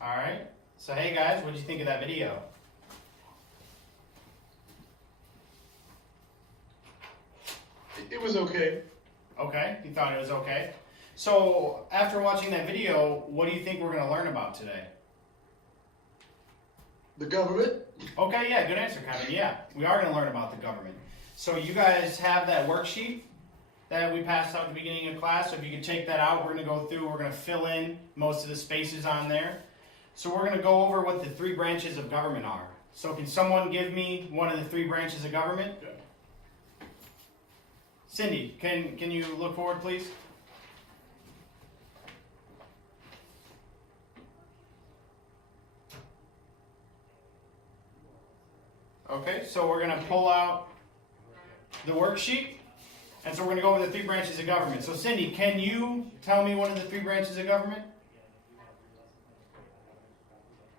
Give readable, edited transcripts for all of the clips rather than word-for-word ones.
All right. So hey guys, what did you think of that video? It was okay. Okay, you thought it was okay. So after watching that video, what do you think we're going to learn about today? The government? Okay, yeah, good answer, Kevin. Yeah, we are going to learn about the government. So you guys have that worksheet that we passed out at the beginning of class. So if you could take that out, we're going to go through, we're going to fill in most of the spaces on there. So we're going to go over what the three branches of government are. So can someone give me one of the three branches of government? Okay. Cindy, can you look forward, please? Okay, so we're going to pull out the worksheet, and so we're going to go over the three branches of government. So Cindy, can you tell me one of the three branches of government?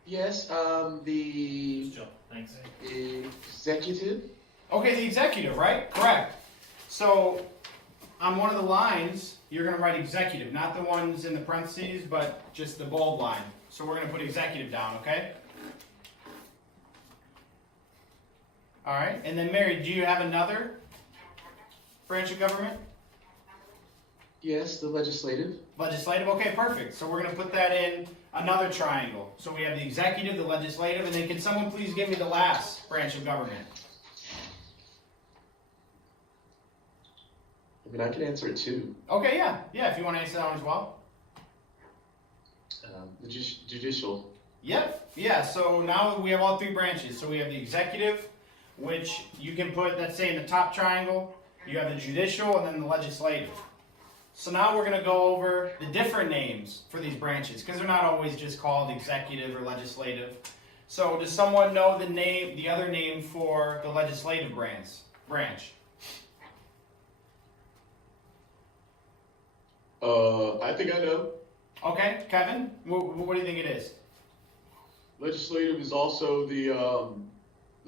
Yes, the Thanks. executive. Okay, the executive, right? Correct. So on one of the lines, you're going to write executive, not the ones in the parentheses, but just the bold line. So we're going to put executive down, okay? All right, and then Mary, do you have another branch of government? Yes, the legislative. Legislative, okay, perfect. So we're going to put that in another triangle. So we have the executive, the legislative, and then can someone please give me the last branch of government? I mean, I can answer it too. Okay, yeah, if you want to answer that one as well. The judicial. Yep, yeah, so now we have all three branches. So we have the executive, which you can put, let's say, in the top triangle. You have the judicial and then the legislative. So now we're going to go over the different names for these branches, because they're not always just called executive or legislative. So does someone know the other name for the legislative branch? I think I know. Okay, Kevin, what do you think it is? Legislative is also the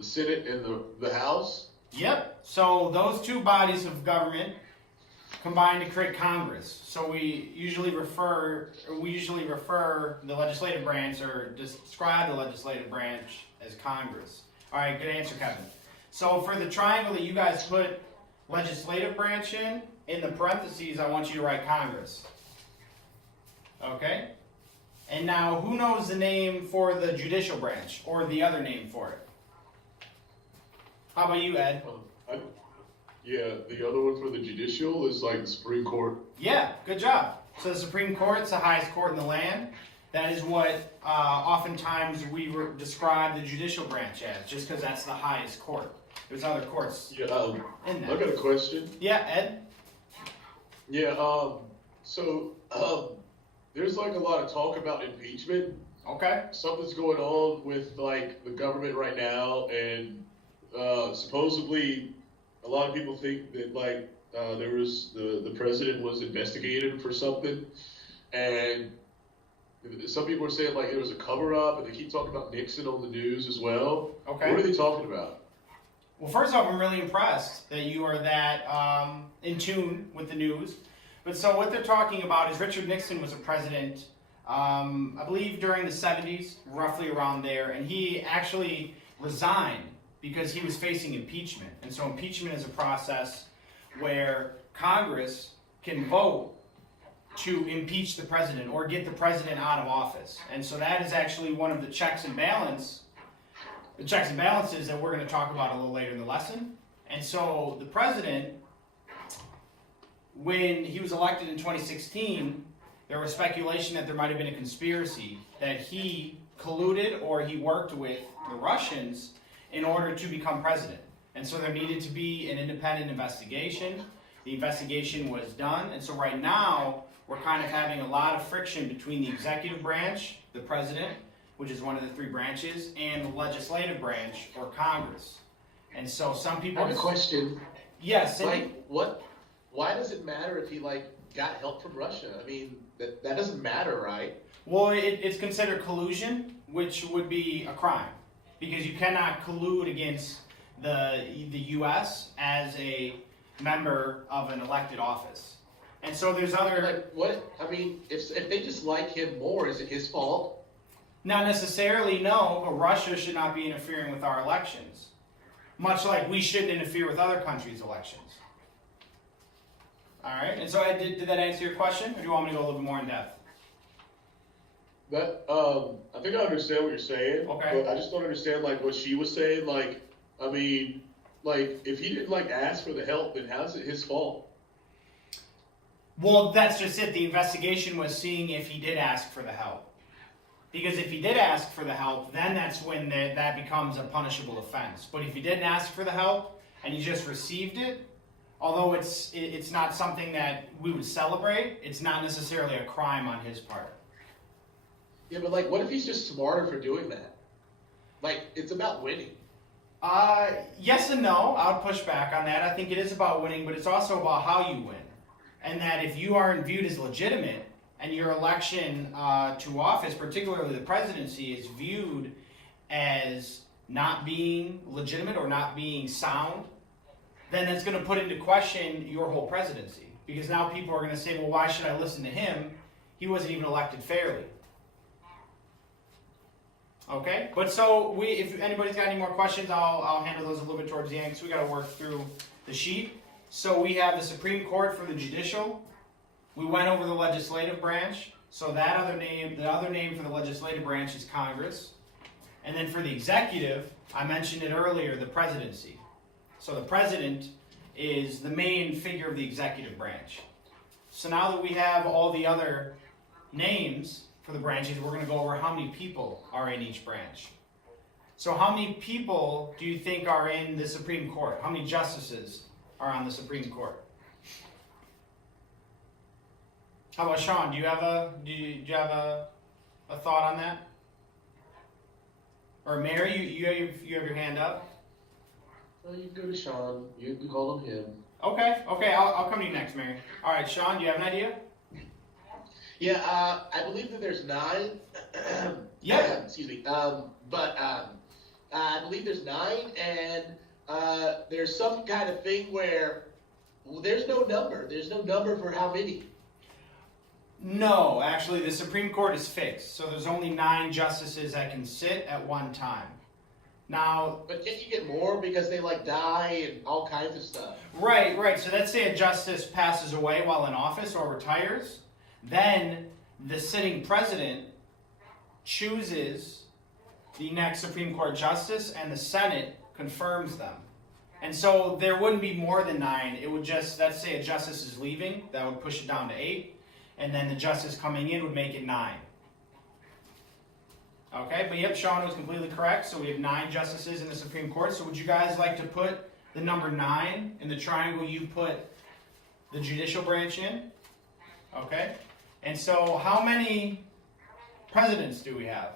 Senate and the House. Yep, so those two bodies of government combine to create Congress. So we usually refer the legislative branch or describe the legislative branch as Congress. All right, good answer, Kevin. So for the triangle that you guys put legislative branch in the parentheses, I want you to write Congress. Okay? And now, who knows the name for the judicial branch, or the other name for it? How about you, Ed? Yeah, the other one for the judicial is like the Supreme Court. Yeah, good job. So the Supreme Court is the highest court in the land. That is what oftentimes we describe the judicial branch as, just because that's the highest court. There's other courts Yeah, in I that. got a question. Yeah, Ed? Yeah, there's like a lot of talk about impeachment. Okay. Something's going on with like the government right now, and supposedly a lot of people think that like there was the president was investigated for something, and some people are saying like there was a cover up, and they keep talking about Nixon on the news as well. Okay. What are they talking about? Well, first off, I'm really impressed that you are that in tune with the news. But so what they're talking about is Richard Nixon was a president, I believe during the 70s, roughly around there, and he actually resigned because he was facing impeachment. And so impeachment is a process where Congress can vote to impeach the president or get the president out of office. And so that is actually one of the checks and balances that we're going to talk about a little later in the lesson. And so the president, when he was elected in 2016, there was speculation that there might have been a conspiracy, that he colluded or he worked with the Russians in order to become president. And so there needed to be an independent investigation. The investigation was done, and so right now we're kind of having a lot of friction between the executive branch, the president, which is one of the three branches, and the legislative branch, or Congress. And so some people... I have a question. Yes, Cindy? Like, what? Why does it matter if he like got help from Russia? I mean, that doesn't matter, right? Well, it's considered collusion, which would be a crime, because you cannot collude against the U.S. as a member of an elected office. And so there's other... Like, what? I mean, if they just like him more, is it his fault? Not necessarily, no, but Russia should not be interfering with our elections. Much like we shouldn't interfere with other countries' elections. All right, and so did that answer your question, or do you want me to go a little bit more in depth? That I think I understand what you're saying. Okay. But I just don't understand like what she was saying. Like, I mean, like if he didn't like ask for the help, then how's it his fault? Well, that's just it. The investigation was seeing if he did ask for the help. Because if he did ask for the help, then that's when that becomes a punishable offense. But if he didn't ask for the help and he just received it, although it's not something that we would celebrate, it's not necessarily a crime on his part. Yeah, but like, what if he's just smarter for doing that? Like, it's about winning. Yes and no. I would push back on that. I think it is about winning, but it's also about how you win. And that if you aren't viewed as legitimate, and your election to office, particularly the presidency, is viewed as not being legitimate or not being sound, then it's going to put into question your whole presidency. Because now people are going to say, well, why should I listen to him? He wasn't even elected fairly. Okay? But so, if anybody's got any more questions, I'll handle those a little bit towards the end, because we got to work through the sheet. So we have the Supreme Court for the judicial. We went over the legislative branch. So the other name for the legislative branch is Congress. And then for the executive, I mentioned it earlier, the presidency. So the president is the main figure of the executive branch. So now that we have all the other names for the branches, we're going to go over how many people are in each branch. So how many people do you think are in the Supreme Court? How many justices are on the Supreme Court? How about Sean? Do you have a thought on that? Or Mary, you have your hand up. Well, you can go to Sean. You can call him him. Okay. I'll come to you next, Mary. All right, Sean, do you have an idea? Yeah, I believe that there's 9. Yeah. Excuse me. But I believe there's 9, and there's some kind of thing where there's no number. There's no number for how many. No, actually, the Supreme Court is fixed. So there's only 9 justices that can sit at one time. Now, but can't you get more because they like die and all kinds of stuff? Right. So let's say a justice passes away while in office or retires. Then the sitting president chooses the next Supreme Court justice, and the Senate confirms them. And so there wouldn't be more than 9. It would just, let's say a justice is leaving, that would push it down to 8. And then the justice coming in would make it 9. Okay, but yep, Sean was completely correct. So we have 9 justices in the Supreme Court. So would you guys like to put the number 9 in the triangle you put the judicial branch in? Okay, and so how many presidents do we have?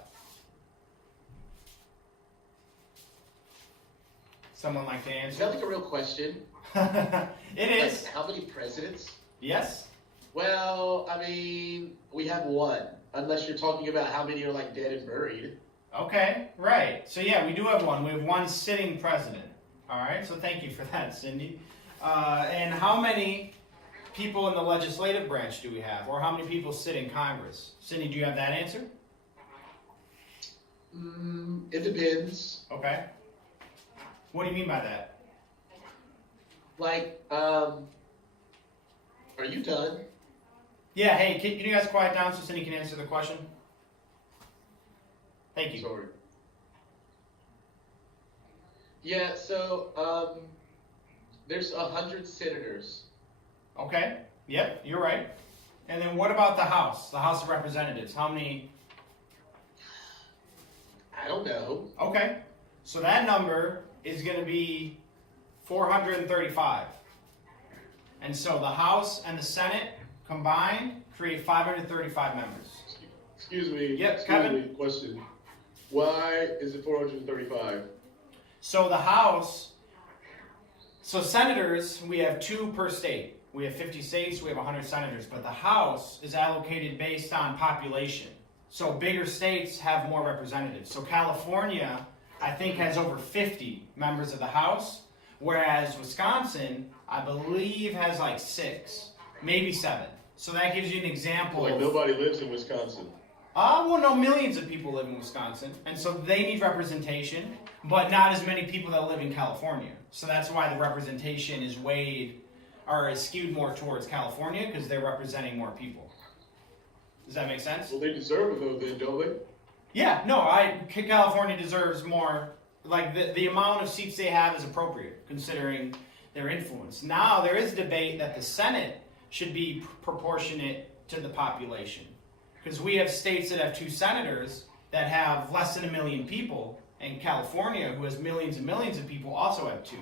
Someone like to Is answer? that like a real question? It is. Like, how many presidents? Yes. Well, I mean, we have 1. Unless you're talking about how many are like dead and buried. Okay, right. So yeah, we do have 1. We have 1 sitting president. All right, so thank you for that, Cindy. And how many people in the legislative branch do we have? Or how many people sit in Congress? Cindy, do you have that answer? It depends. Okay. What do you mean by that? Like, are you done? Yeah, hey, can you guys quiet down so Cindy can answer the question? Thank you. Sorry. Yeah, so, there's 100 senators. Okay, yep, you're right. And then what about the House of Representatives? How many? I don't know. Okay, so that number is going to be 435. And so the House and the Senate combined create 535 members. Excuse me. Yep, excuse Kevin. me, question. Why is it 435? So the House, so senators, we have 2 per state. We have 50 states, we have 100 senators, but the House is allocated based on population. So bigger states have more representatives. So California, I think, has over 50 members of the House, whereas Wisconsin, I believe, has like 6, maybe 7. So that gives you an example. Like of, nobody lives in Wisconsin. Well, no, millions of people live in Wisconsin, and so they need representation, but not as many people that live in California. So that's why the representation is weighed, or is skewed more towards California, because they're representing more people. Does that make sense? Well, they deserve it though, then, don't they? Yeah, no, California deserves more. Like, the amount of seats they have is appropriate, considering their influence. Now, there is debate that the Senate should be proportionate to the population. Because we have states that have 2 senators that have less than 1 million people, and California, who has millions and millions of people, also have 2.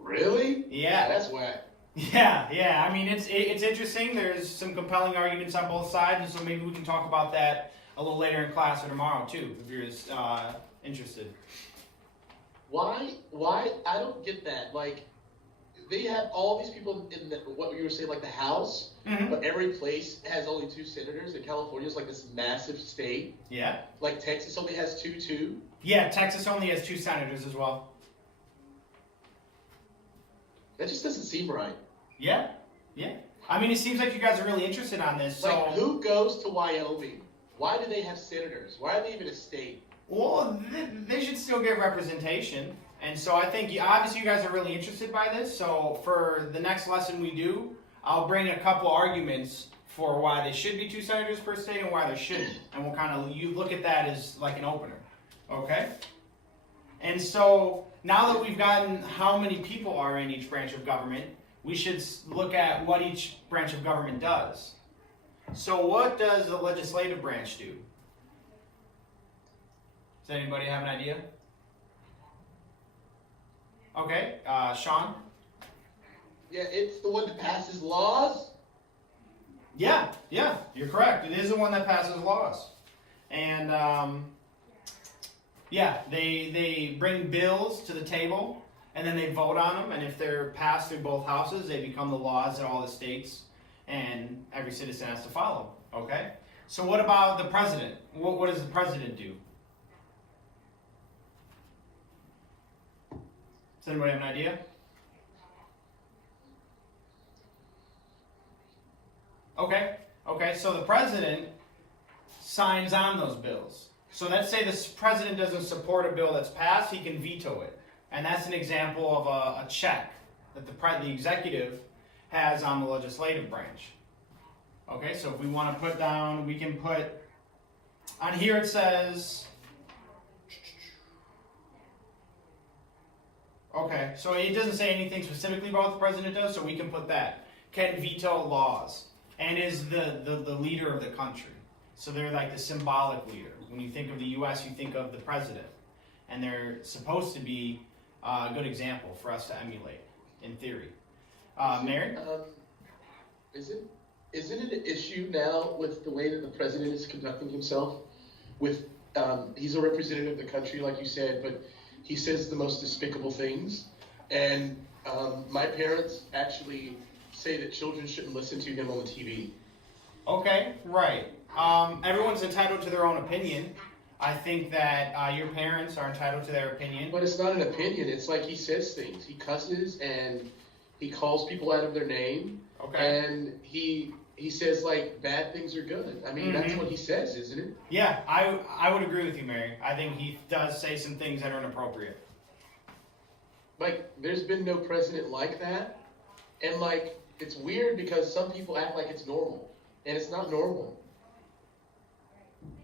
Really? Yeah. That's whack. Yeah. I mean, it's interesting. There's some compelling arguments on both sides, and so maybe we can talk about that a little later in class or tomorrow too, if you're interested. Why? I don't get that. Like, they have all these people in what you were saying, like the House, but every place has only 2 senators, and California's like this massive state. Yeah. Like Texas only has 2 too. Yeah, Texas only has 2 senators as well. That just doesn't seem right. Yeah. I mean, it seems like you guys are really interested on this. So, like, who goes to Wyoming? Why do they have senators? Why are they even a state? well, they should still get representation. And so I think, obviously, you guys are really interested by this. So for the next lesson we do, I'll bring a couple arguments for why they should be 2 senators per state and why there shouldn't. And we'll kind of, you look at that as like an opener. Okay? And so now that we've gotten how many people are in each branch of government, we should look at what each branch of government does. So what does the legislative branch do? Does anybody have an idea? Okay, Sean? Yeah, it's the one that passes laws. Yeah, you're correct. It is the one that passes laws. And they bring bills to the table, and then they vote on them, and if they're passed through both houses, they become the laws in all the states, and every citizen has to follow. Okay? So what about the president? What does the president do? Does anybody have an idea? Okay, so the president signs on those bills. So let's say the president doesn't support a bill that's passed, he can veto it. And that's an example of a check that the executive has on the legislative branch. Okay, so if we want to put down, we can put, on here it says, okay, so it doesn't say anything specifically about what the president does, so we can put that. Can veto laws, and is the leader of the country. So they're like the symbolic leader. When you think of the U.S., you think of the president. And they're supposed to be a good example for us to emulate, in theory. Mary? Isn't it an issue now with the way that the president is conducting himself? With he's a representative of the country, like you said, but he says the most despicable things. And my parents actually say that children shouldn't listen to him on the TV. Okay, right. Everyone's entitled to their own opinion. I think that your parents are entitled to their opinion. But it's not an opinion. It's like he says things. He cusses and he calls people out of their name. Okay. And he says, like, bad things are good. I mean, that's what he says, isn't it? Yeah, I would agree with you, Mary. I think he does say some things that are inappropriate. Like, there's been no president like that. And, like, it's weird because some people act like it's normal. And it's not normal.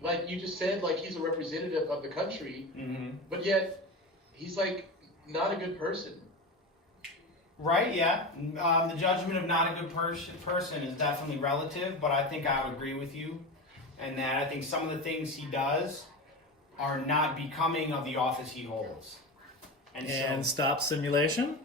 Like you just said, like, he's a representative of the country, but yet he's, like, not a good person. Right, yeah. The judgment of not a good person is definitely relative, but I think I would agree with you. And that I think some of the things he does are not becoming of the office he holds. And stop simulation?